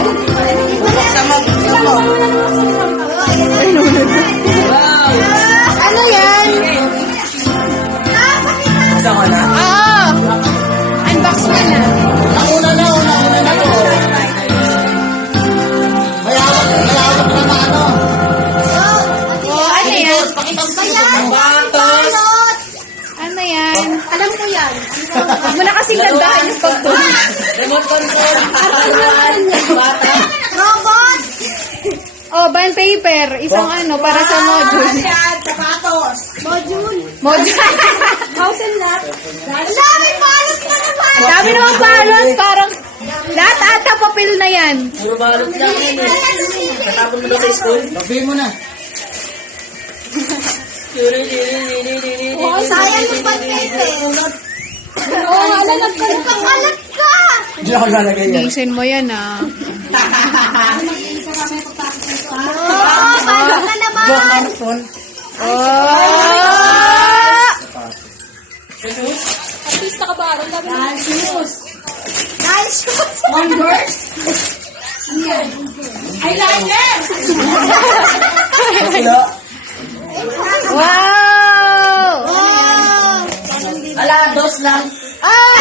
Buksan mo, buksan mo. Ano yan? Buksan ko na. Oo. Unbox mo na. Una na to. May hawak na ano. Oh, ano yan? Pakita mo sa batos. Ano yan? Alam ko yan. Huwag mo na kasing gandahan yung pagtuloy. Remote control. Bata. Robot! Oh, bond paper. Isang ano, para sa module. Yan, sapatos. Module. Module. House and lot. Ang dami balot na naman. Dami naman balot. Parang lahat ata papel na yan. Puro balot lang yan eh. Katapon mo daw sa school? Labi mo na. Oh, sayang yung bond paper. Oh, alat ka. Pang-alat ka. Hindi ako lalagay yan. Nisin mo yan ah. Oh, balot na naman. Oh! Artista ka ba? Ang dami na. Shoes. Nice shoes. Converse. Eyeliner. Wow! Wow. Ala, dos lang. Ah!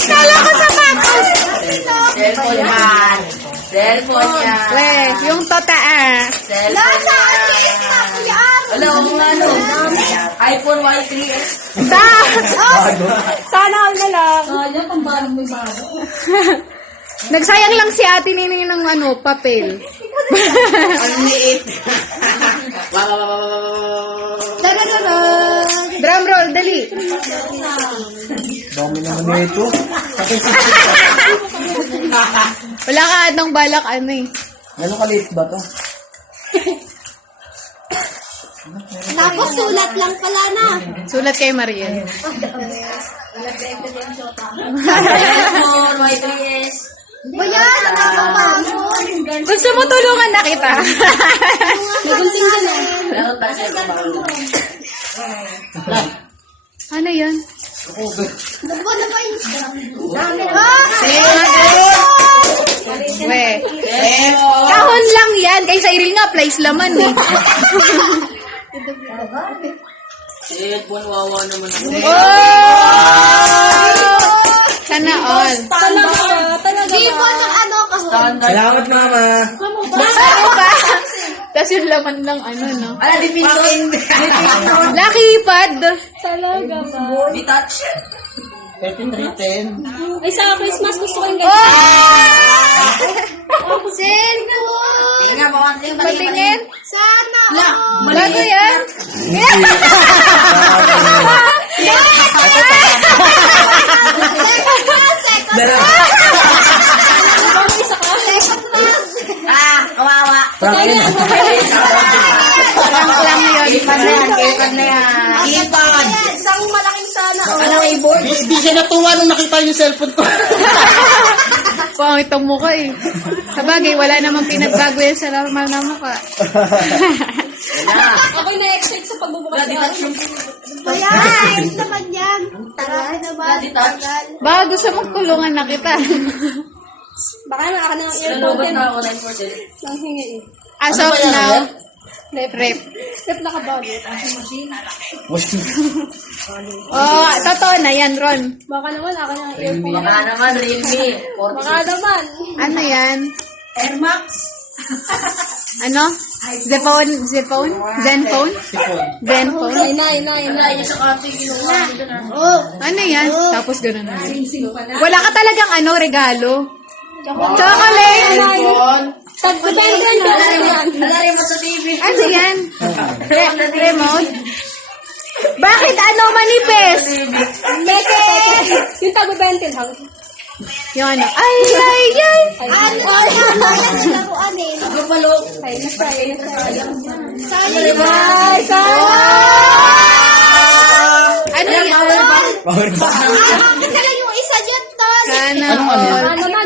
Kala ko sapatos. Cellphone yan. Cellphone yan. We, yung totaas. Nasa akin na yan. Wala akong ano. iPhone Y3S. Sana all na lang. Kaya pang balot mo yung bago. Nagsayang lang si ate nini ng ano, papel. Ang liit. Drum roll, dali. Dami naman na ito. Wala ka atang balak ano eh. Gano'ng kaliit ba to? Tapos sulat lang pala na. Sulat kay Mariel. iPhone Y3S. Bayan, nakakapamon. Gusto mo tulungan na kita? Nagunting ka na. Meron pa siya ito Ano yan? Nagbo na ba yung dami? We. Kahon lang yan. Kay sa Iril nga, place laman eh. Cellphone, wawa naman ako. Oh! Sana all. Talaga. Di ba ng ano kahon? Salamat, mama. Ano ba? Tapos yung laman lang ano, no? Ala, di pinto. Lucky pad. Talaga ba? Di touch. 13 Ay, sa Christmas gusto ko yung Oh! Cellphone! Tingnan mo, Patingin. Sana Bago yan. Kawawa. Prank lang yun. Ipad na yan. Ipad. Isang malaking sana. Ano, keyboard? Di siya natuwa nung nakita yung cellphone ko. Pangit ang mukha eh. Sabagay, wala namang pinagbago yan sa normal na mukha. Ako'y na-excite sa pagbubukas niya. Bayan! Ito naman yan. Tagal naman. Tagal. Baka gusto mong kulungan na kita. Baka nakaka ng earphone Nalobat yan. na ako 9%. Nang hingi eh. As of now, rep. Step nakabago. Oh, totoo na yan, Ron. Baka naman nakaka ng earphone. Baka naman, Realme. Baka naman. Ano yan? Air Max. Ano? Zenphone? Zenphone? Zenphone? Zenphone? Wala niya sa kante, kinuha ko doon ah. Oh, ano yan? Tapos ganun na. Wala ka talagang ano, regalo. Chocolate! Tag-depende yan. Wala rin mo sa TV. Ano yan? Remote? Bakit ano manipes? Leke! Yung tag-depende lang. Yung ano? Ay! Ako palo. Ay, nasayang. Sayang. Ay, sayang! Ano yan? Power bank. Ang talaga yung isa dyan, Tol. Sana Ano all. Ano